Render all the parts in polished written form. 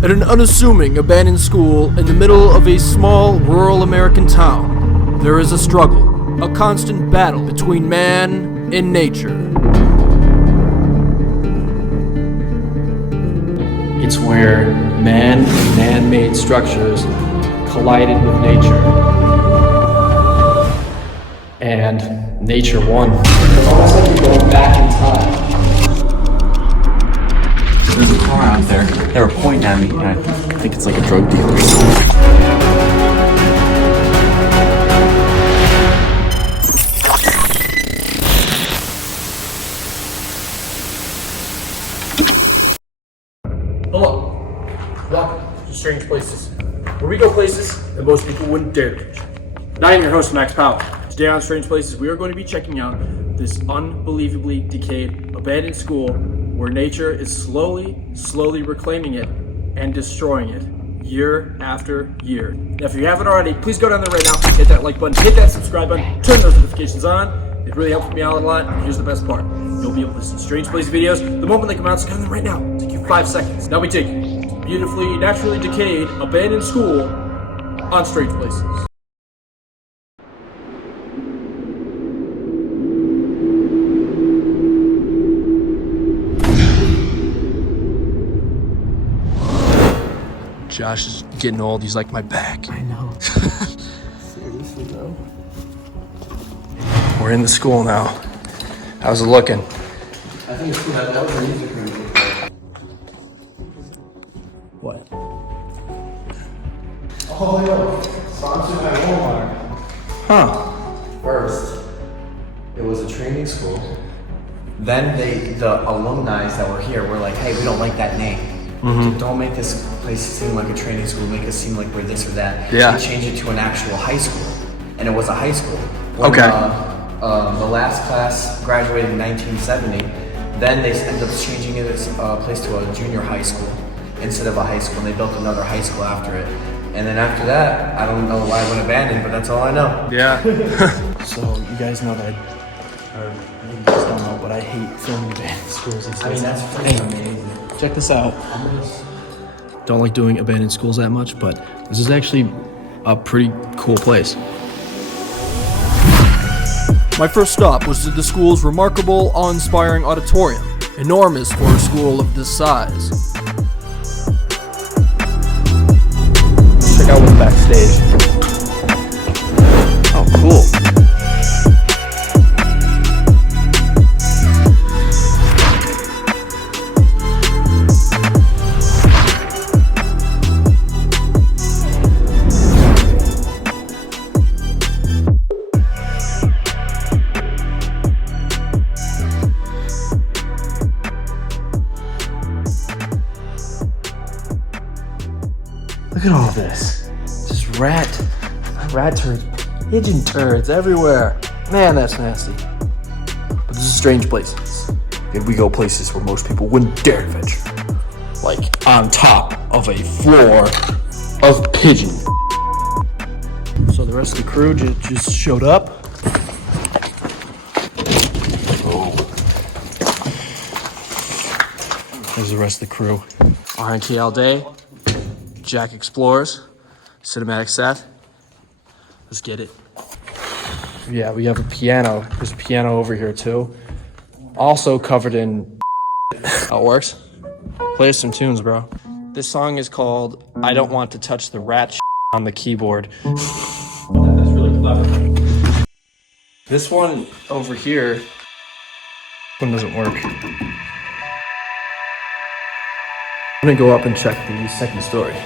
At an unassuming abandoned school in the middle of a small rural American town, there is a struggle, a constant battle between man and nature. It's where man and man-made structures collided with nature. And nature won. It's almost like you're going back in time. There's a car out there. They were pointing at me, and I think it's like a drug dealer or something. Hello. Welcome to Strange Places, where we go places that most people wouldn't dare to visit. I am your host, Max Powell. Today on Strange Places, we are going to be checking out this unbelievably decayed, abandoned school where nature is slowly reclaiming it and destroying it year after year. Now, if you haven't already, please go down there right now, hit that like button, hit that subscribe button, turn those notifications on. It really helps me out a lot, and here's the best part. You'll be able to see Strange Places videos the moment they come out, so go down there right now. It'll take you 5 seconds. Now we take you to beautifully, naturally decayed, abandoned school on Strange Places. Josh is getting old. He's like my back. I know. Seriously though. We're in the school now. How's it looking? I think it's cool. That was an music room. What? Oh, yo. Sponsored by Walmart. Huh. First, it was a training school. Then the alumni that were here were like, hey, we don't like that name. Mm-hmm. Don't make this place seem like a training school, make it seem like we're this or that. Yeah. They changed it to an actual high school. And it was a high school. When, Okay. The last class graduated in 1970. Then they ended up changing its place to a junior high school instead of a high school. And they built another high school after it. And then after that, I don't know why it went abandoned, but that's all I know. Yeah. So you guys know that, or maybe you just don't know, but I hate filming abandoned schools and stuff. I mean, that's freaking amazing. Check this out. Don't like doing abandoned schools that much, but this is actually a pretty cool place. My first stop was to the school's remarkable, awe-inspiring auditorium, enormous for a school of this size. Check out what's backstage. Oh, cool. Look at all this. Just rat turds, pigeon turds everywhere. Man, that's nasty. But this is Strange Places. And we go places where most people wouldn't dare venture. Like on top of a floor of pigeon. So the rest of the crew just showed up. There's the rest of the crew. RNK all day. Jack Explorers, Cinematic Seth. Let's get it. Yeah, we have a piano. There's a piano over here too. Also covered in how it works. Play us some tunes, bro. This song is called I Don't Want to Touch the Rat on the Keyboard. That's really clever. This one over here, one doesn't work. I'm gonna go up and check the second story.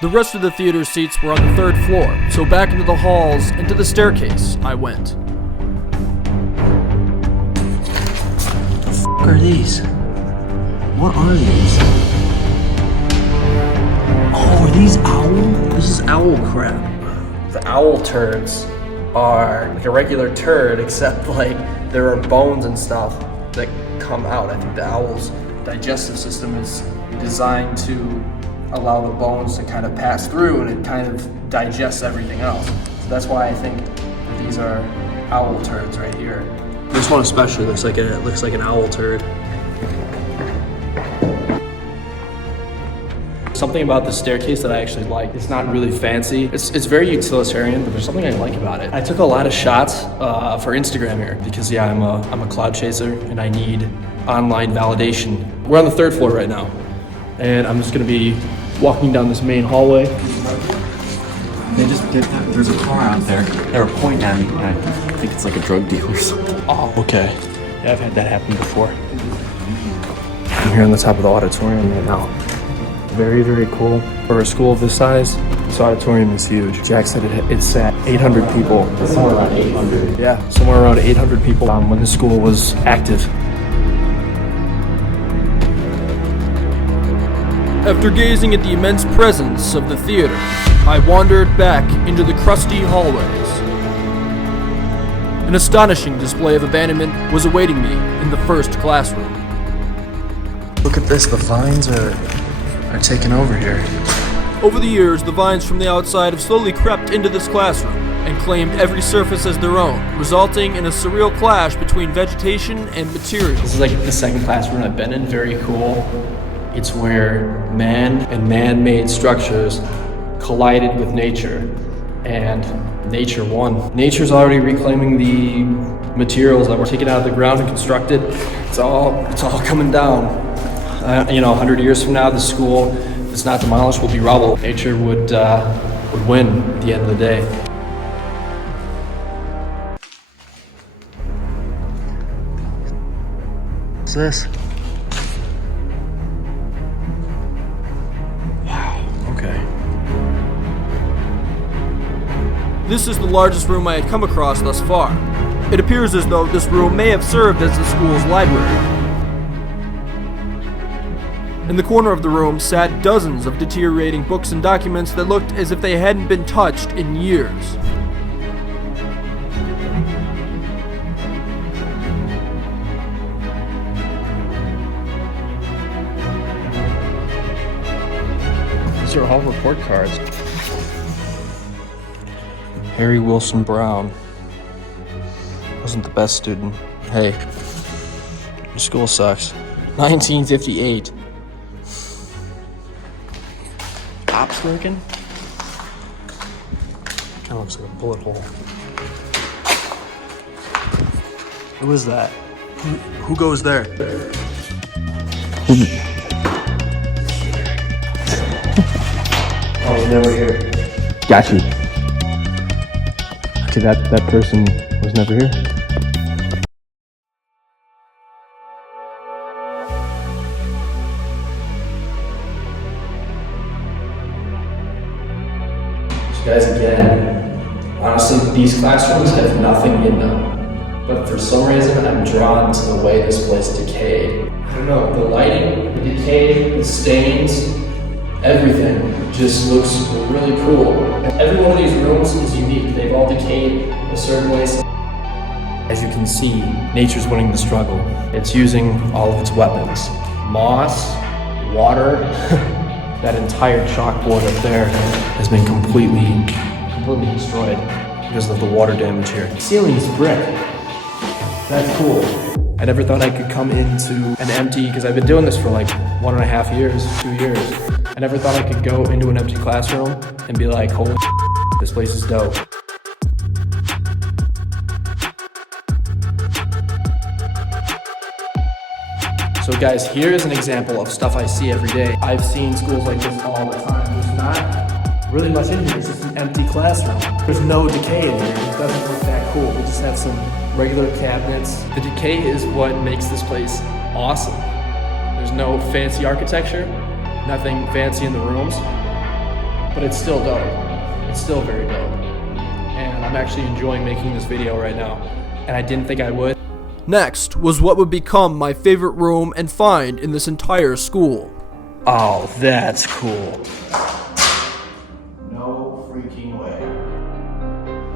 The rest of the theater seats were on the 3rd floor, so back into the halls and to the staircase I went. What are these? What are these? Oh, are these owl? This is owl crap. The owl turds are like a regular turd, except like there are bones and stuff that come out. I think the owl's digestive system is designed to allow the bones to kind of pass through, and it kind of digests everything else. So that's why I think that these are owl turds right here. This one especially looks like an owl turd. something about the staircase that I actually like. It's not really fancy. It's very utilitarian, but there's something I like about it. I took a lot of shots for Instagram here because yeah, I'm a cloud chaser and I need online validation. We're on the 3rd floor right now, and I'm just gonna be walking down this main hallway. There's a car out there. They were pointing at me, and I think it's like a drug deal or something. Oh, okay. Yeah, I've had that happen before. I'm here on the top of the auditorium right now. Very, very cool. For a school of this size, this auditorium is huge. Jack said it sat 800 people. Somewhere around 800. Yeah, somewhere around 800 people when the school was active. After gazing at the immense presence of the theater, I wandered back into the crusty hallways. An astonishing display of abandonment was awaiting me in the first classroom. Look at this, the vines are taking over here. Over the years, the vines from the outside have slowly crept into this classroom and claimed every surface as their own, resulting in a surreal clash between vegetation and materials. This is like the second classroom I've been in, very cool. It's where man and man-made structures collided with nature, and nature won. Nature's already reclaiming the materials that were taken out of the ground and constructed. It's all coming down. 100 years from now, the school that's not demolished will be rubble. Nature would win at the end of the day. What's this? Okay. This is the largest room I had come across thus far. It appears as though this room may have served as the school's library. In the corner of the room sat dozens of deteriorating books and documents that looked as if they hadn't been touched in years. These are all report cards. Harry Wilson Brown wasn't the best student. Hey, your school sucks. 1958. Ops working? Kind of looks like a bullet hole. Who is that? Who goes there? Oh, he's never here. Got you. Okay, that person was never here. So guys, again, honestly, these classrooms have nothing in them. But for some reason, I'm drawn to the way this place decayed. I don't know, the lighting, the decay, the stains, everything just looks really cool. Every one of these rooms is unique. They've all decayed a certain way. As you can see, nature's winning the struggle. It's using all of its weapons. Moss, water, that entire chalkboard up there has been completely destroyed because of the water damage here. The ceiling is brick. That's cool. I never thought I could come into an empty, because I've been doing this for like 1.5 years, 2 years. I never thought I could go into an empty classroom and be like, holy this place is dope. So guys, here is an example of stuff I see every day. I've seen schools like this all the time. There's not really much in here. It's just an empty classroom. There's no decay in here. It doesn't look that cool. We just have some regular cabinets. The decay is what makes this place awesome. There's no fancy architecture, nothing fancy in the rooms, but it's still dope. It's still very dope. And I'm actually enjoying making this video right now, and I didn't think I would. Next was what would become my favorite room and find in this entire school. Oh, that's cool. No freaking way.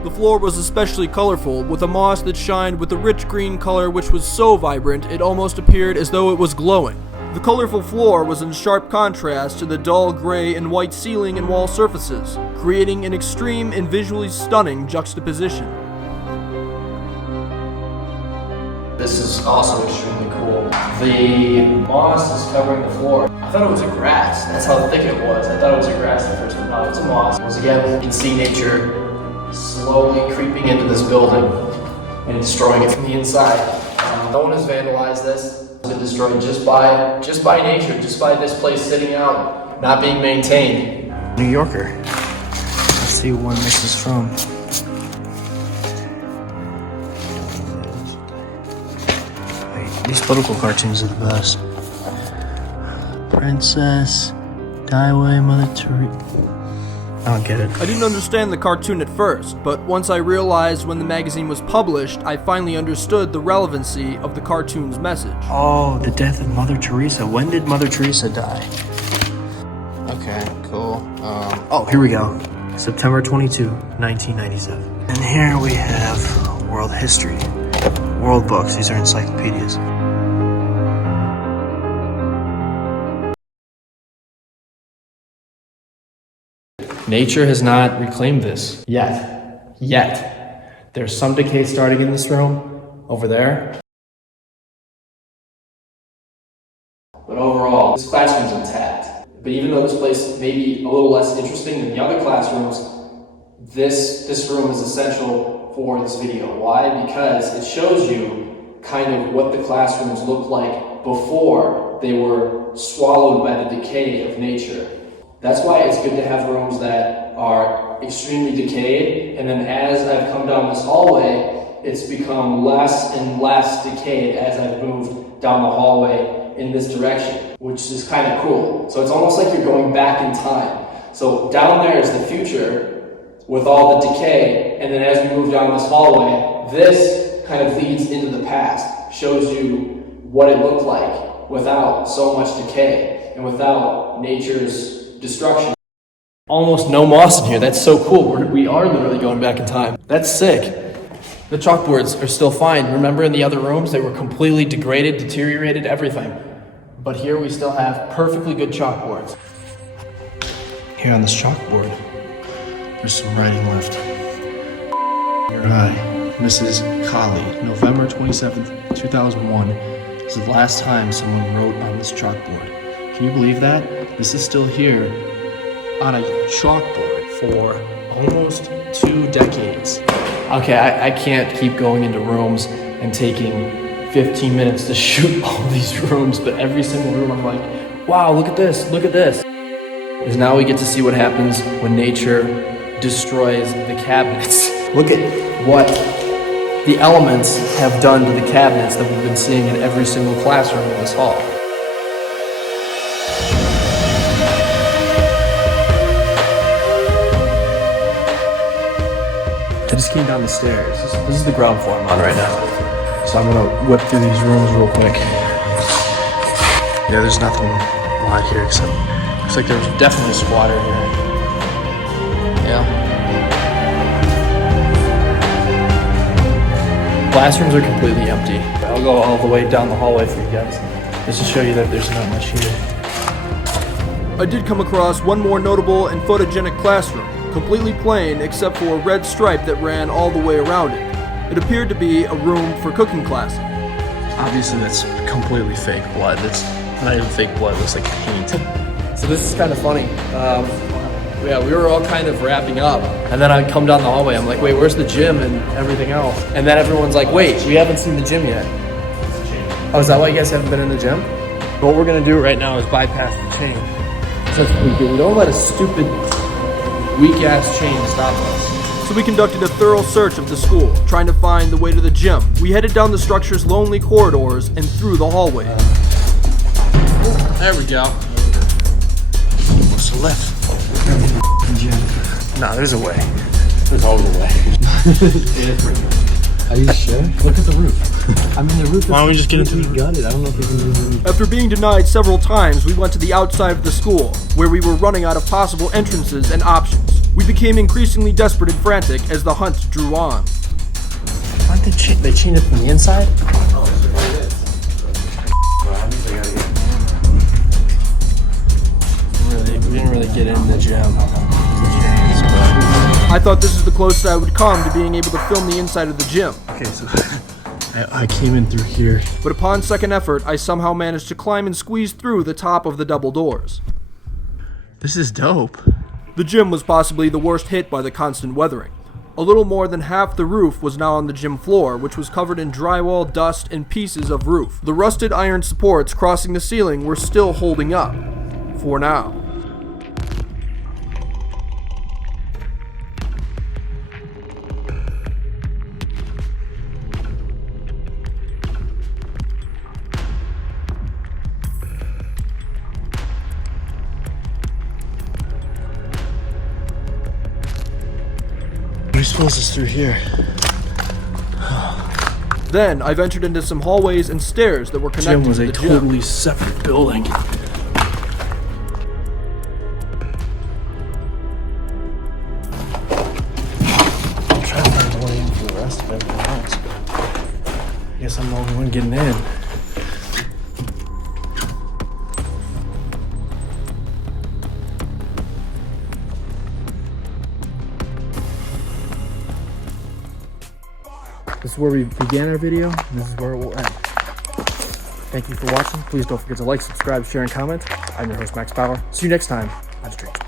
The floor was especially colorful, with a moss that shined with a rich green color which was so vibrant it almost appeared as though it was glowing. The colorful floor was in sharp contrast to the dull gray and white ceiling and wall surfaces, creating an extreme and visually stunning juxtaposition. This is also extremely cool. The moss is covering the floor. I thought it was a grass. That's how thick it was. I thought it was a grass at first, but no, it's a moss. Once again, you can see nature slowly creeping into this building and destroying it from the inside. No one has vandalized this. It's been destroyed just by nature, just by this place sitting out, not being maintained. New Yorker. Let's see when this is from. These political cartoons are the best. Princess, Die Away, Mother Teresa. I don't get it. I didn't understand the cartoon at first, but once I realized when the magazine was published, I finally understood the relevancy of the cartoon's message. Oh, the death of Mother Teresa. When did Mother Teresa die? Okay, cool. Oh, here we go. September 22, 1997. And here we have world history. World books. These are encyclopedias. Nature has not reclaimed this yet. There's some decay starting in this room over there. But overall, this classroom's intact. But even though this place may be a little less interesting than the other classrooms, this room is essential for this video. Why? Because it shows you kind of what the classrooms looked like before they were swallowed by the decay of nature. That's why it's good to have rooms that are extremely decayed, and then as I've come down this hallway, it's become less and less decayed as I've moved down the hallway in this direction, which is kind of cool. So it's almost like you're going back in time. So down there is the future with all the decay, and then as we move down this hallway, this kind of leads into the past, shows you what it looked like without so much decay and without nature's destruction. Almost no moss in here. That's so cool. We are literally going back in time. That's sick. The chalkboards are still fine. Remember in the other rooms, they were completely degraded, deteriorated, everything. But here we still have perfectly good chalkboards. Here on this chalkboard, there's some writing left. Your eye, Mrs. Colley, November 27th, 2001. This is the last time someone wrote on this chalkboard. Can you believe that? This is still here on a chalkboard for almost 2 decades. Okay, I can't keep going into rooms and taking 15 minutes to shoot all these rooms, but every single room I'm like, wow, look at this, look at this. Because now we get to see what happens when nature destroys the cabinets. Look at what the elements have done to the cabinets that we've been seeing in every single classroom in this hall. I just came down the stairs. This is the ground floor I'm on right now. So I'm gonna whip through these rooms real quick. Yeah, there's nothing wide here except looks like there's definitely a squatter here. Yeah. Classrooms are completely empty. I'll go all the way down the hallway for you guys, just to show you that there's not much here. I did come across one more notable and photogenic classroom, completely plain except for a red stripe that ran all the way around it. It appeared to be a room for cooking classes. Obviously that's completely fake blood. That's not even fake blood, it looks like paint. So this is kind of funny. Yeah, we were all kind of wrapping up, and then I come down the hallway, I'm like, wait, where's the gym and everything else? And then everyone's like, wait, we haven't seen the gym yet. Oh, is that why you guys haven't been in the gym? What we're gonna do right now is bypass the chain. That's what we do. We don't let a stupid, weak-ass chain stop us. So we conducted a thorough search of the school, trying to find the way to the gym. We headed down the structure's lonely corridors and through the hallway. There we go. What's the lift? No, there's a way. There's always a way. Are you sure? Look at the roof. I mean, the roof is... Why don't we just get into the... gutted. I don't know if you can do the roof. After being denied several times, we went to the outside of the school, where we were running out of possible entrances and options. We became increasingly desperate and frantic as the hunt drew on. Aren't they chained it from the inside? We didn't really get in the gym. I thought this is the closest I would come to being able to film the inside of the gym. Okay, so I came in through here. But upon second effort, I somehow managed to climb and squeeze through the top of the double doors. This is dope. The gym was possibly the worst hit by the constant weathering. A little more than half the roof was now on the gym floor, which was covered in drywall, dust, and pieces of roof. The rusted iron supports crossing the ceiling were still holding up. For now. I suppose it's through here. Then I ventured into some hallways and stairs that were The connected gym was to a the gym. totally separate building. I'm trying to find a way in for the rest of everyone else. I guess I'm the only one getting in. This is where we began our video, and this is where it will end. Thank you for watching. Please don't forget to like, subscribe, share, and comment. I'm your host, Max Power. See you next time on Strange.